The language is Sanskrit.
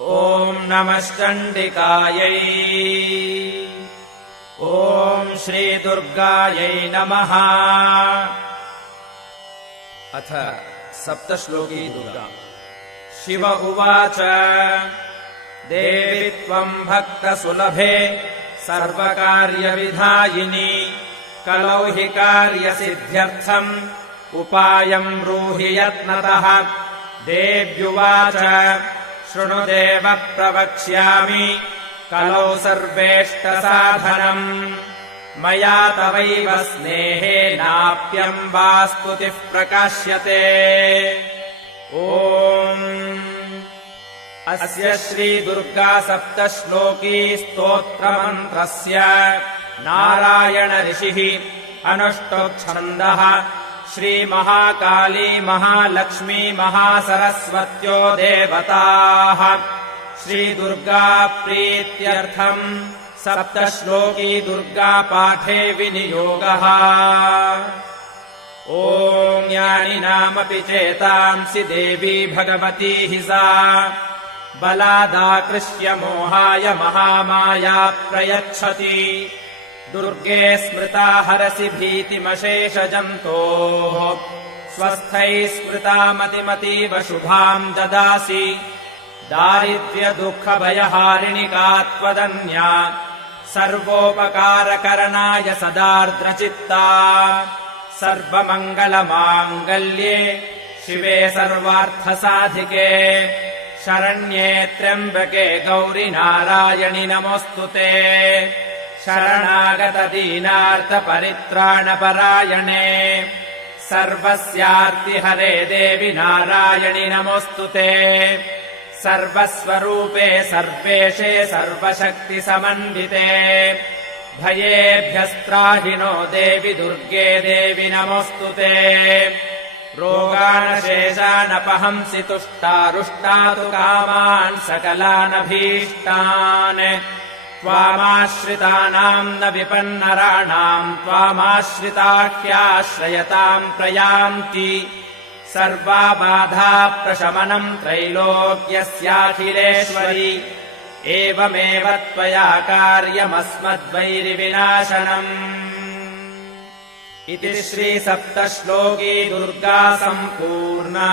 ॐ नमश्चण्डिकायै। ॐ श्रीदुर्गायै नमः। अथ सप्तश्लोकी दुर्गा। शिव उवाच देवि त्वम् भक्तसुलभे सर्वकार्यविधायिनी कलौ हि कार्यसिद्ध्यर्थम् उपायम् ब्रूहि यत्नतः। देव्युवाच शृणुदेव प्रवक्ष्यामि कलौ सर्वेष्टसाधनम् मया तवैव स्नेहेनाप्यम्बा स्तुतिः प्रकाश्यते। ॐ अस्य श्रीदुर्गा सप्तश्लोकी स्तोत्रमन्त्रस्य नारायण ऋषिः अनुष्टुप्छन्दः। श्रीमहाकाली महालक्ष्मी महासरस्वत्यो देवताः श्रीदुर्गा प्रीत्यर्थम् सप्तश्लोकी दुर्गापाठे विनियोगः। ॐ ज्ञानिनामपि चेतांसि देवी भगवती हि सा बलादाकृष्य मोहाय महामाया प्रयच्छति। दुर्गे स्मृता हरसि भीतिमशेषजन्तोः स्वस्थैः स्मृता मतिमतीव शुभाम् ददासि। दारिद्र्यदुःखभयहारिणिका त्वदन्या सर्वोपकारकरणाय सदार्द्रचित्ता। सर्वमङ्गलमाङ्गल्ये शिवे सर्वार्थसाधिके शरण्ये त्र्यम्बके गौरि नारायणि नमोऽस्तु ते। शरणागतदीनार्तपरित्राणपरायणे सर्वस्यार्तिहरे देवि नारायणि नमोऽस्तु ते। सर्वस्वरूपे सर्वेशे सर्वशक्तिसमन्विते भयेभ्यस्त्राहिनो देवि दुर्गे देवि नमोऽस्तु ते। रोगानशेषानपहंसि तुष्टारुष्टातु कामान् सकलानभीष्टान्। त्वामाश्रितानाम् न विपन्नराणाम् त्वामाश्रिताह्याश्रयताम् प्रयान्ति। सर्वाबाधा प्रशमनम् त्रैलोक्यस्याखिलेश्वरि एवमेव त्वया कार्यमस्मद्वैरिविनाशनम्। इति श्रीसप्तश्लोकी दुर्गा सम्पूर्णा।